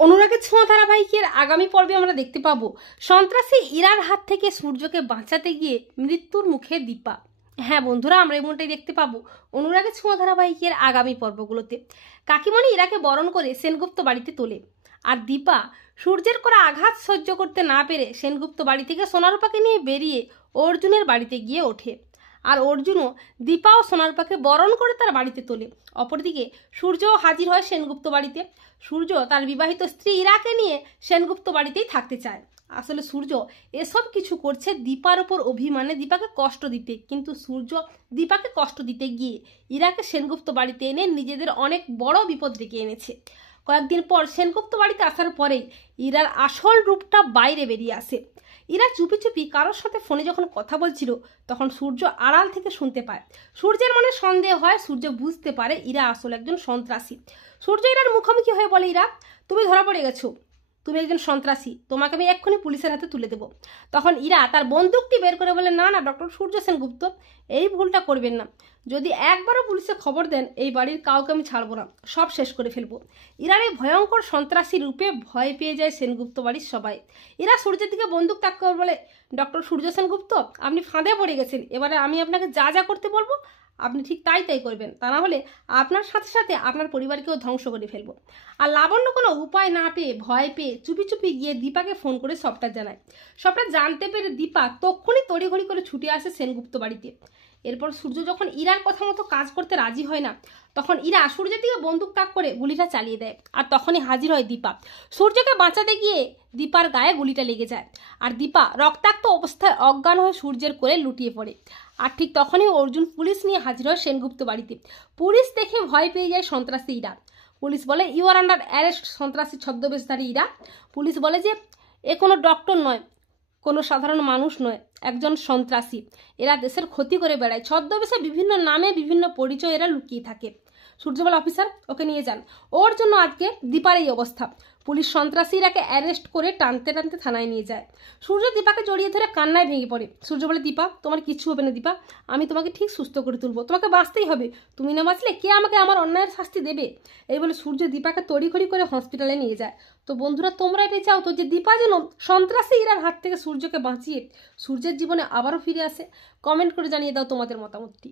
অনুরাগের ছোঁয়া ধারাবাহিকের আগামী পর্বে আমরা দেখতে পাবো সন্ত্রাসী ইরার হাত থেকে সূর্যকে বাঁচাতে গিয়ে মৃত্যুর মুখে দীপা। হ্যাঁ বন্ধুরা, আমরা এমনটাই দেখতে পাবো অনুরাগের ছোঁয়া ধারাবাহিকের আগামী পর্বগুলোতে। কাকিমণি ইরাকে বরণ করে সেনগুপ্ত বাড়িতে তোলে, আর দীপা সূর্যের করা আঘাত সহ্য করতে না পেরে সেনগুপ্ত বাড়ি থেকে সোনারূপাকে নিয়ে বেরিয়ে অর্জুনের বাড়িতে গিয়ে ওঠে, আর অর্জুনও দীপা ও সোনারূপাকে বরণ করে তার বাড়িতে তোলে। অপরদিকে সূর্যও হাজির হয় সেনগুপ্ত বাড়িতে। সূর্য তার বিবাহিত স্ত্রী ইরাকে নিয়ে সেনগুপ্ত বাড়িতেই থাকতে চায়। আসলে সূর্য এসব কিছু করছে দীপার ওপর অভিমানে, দীপাকে কষ্ট দিতে, কিন্তু সূর্য দীপাকে কষ্ট দিতে গিয়ে ইরাকে সেনগুপ্ত বাড়িতে এনে নিজেদের অনেক বড় বিপদ ডেকে এনেছে। কয়েকদিন পর সেনগুপ্ত বাড়িতে আসার পরেই ইরার আসল রূপটা বাইরে বেরিয়ে আসে। ইরা চুপি চুপি কারোর সাথে ফোনে যখন কথা বলছিল, তখন সূর্য আড়াল থেকে শুনতে পায়। সূর্যের মনে সন্দেহ হয়, সূর্য বুঝতে পারে ইরা আসলে একজন সন্ত্রাসী। সূর্য ইরার মুখোমুখি হয়ে বলে, ইরা তুমি ধরা পড়ে গেছো, তুমি একজন সন্ত্রাসী, তোমাকে আমি এক্ষুনি পুলিশের হাতে তুলে দেবো। তখন ইরা তার বন্দুকটি বের করে বলে, না না ডক্টর সূর্য সেনগুপ্ত, এই ভুলটা করবেন না। যদি একবারও পুলিশে খবর দেন, এই বাড়ির কাউকে আমি ছাড়বো না, সব শেষ করে ফেলবো। ইরার এই ভয়ঙ্কর সন্ত্রাসী রূপে ভয় পেয়ে যায় সেনগুপ্ত বাড়ির সবাই। ইরা সূর্যের দিকে বন্দুক তাক করে বলে, ডক্টর সূর্য সেনগুপ্ত, আপনি ফাঁদে পড়ে গেছেন। এবারে আমি আপনাকে যা যা করতে বলবো আপনি ঠিক তাই তাই করবেন, তা না হলে আপনার সাথে সাথে আপনার পরিবারকেও ধ্বংস করে ফেলবো। আর লাবণ্য কোনো উপায় না পেয়ে ভয় পেয়ে চুপি চুপি গিয়ে দীপাকে ফোন করে সবটা জানায়। সবটা জানতে পেরে দীপা তক্ষুনি তড়িঘড়ি করে ছুটে আসে সেনগুপ্ত বাড়িতে। এরপর সূর্য যখন ইরার কথা মতো কাজ করতে রাজি হয় না, তখন ইরা সূর্যের দিকে বন্দুক তাক করে গুলিটা চালিয়ে দেয়, আর তখনই হাজির হয় দীপা। সূর্যকে বাঁচাতে গিয়ে দীপার গায়ে গুলিটা লেগে যায়, আর দীপা রক্তাক্ত অবস্থায় অজ্ঞান হয়ে সূর্যের কোলে লুটিয়ে পড়ে। আর ঠিক তখনই অর্জুন পুলিশ নিয়ে হাজির হয় সেনগুপ্ত বাড়িতে। পুলিশ দেখে ভয় পেয়ে যায় সন্ত্রাসী ইরা। পুলিশ বলে, ইউ আর আন্ডার অ্যারেস্ট সন্ত্রাসী ছদ্মবেশধারী ইরা। পুলিশ বলে যে এ কোনো ডক্টর নয়, কোনো সাধারণ মানুষ নয়, একজন সন্ত্রাসী। এরা দেশের ক্ষতি করে বেড়ায়, ছদ্মবেশে বিভিন্ন নামে বিভিন্ন পরিচয় এরা লুকিয়ে থাকে। সূর্য বলে, অফিসার ওকে নিয়ে যান, ওর জন্য আজকে দীপার এই অবস্থা। পুলিশ সন্ত্রাসীরাকে অ্যারেস্ট করে টানতে টানতে থানায় নিয়ে যায়। সূর্য দীপাকে জড়িয়ে ধরে কান্নায় ভেঙে পড়ে। সূর্য বলে, দীপা তোমার কিচ্ছু হবে না দীপা, আমি তোমাকে ঠিক সুস্থ করে তুলবো, তোমাকে বাঁচতেই হবে, তুমি না বাঁচলে কে আমাকে আমার অন্যায়ের শাস্তি দেবে। এই বলে সূর্য দীপাকে তড়িঘড়ি করে হসপিটালে নিয়ে যায়। তো বন্ধুরা, তোমরা এটাই চাও তো যে দীপা যেন সন্ত্রাসী ইরার হাত থেকে সূর্যকে বাঁচিয়ে সূর্যের জীবনে আবারও ফিরে আসে? কমেন্ট করে জানিয়ে দাও তোমাদের মতামতটি।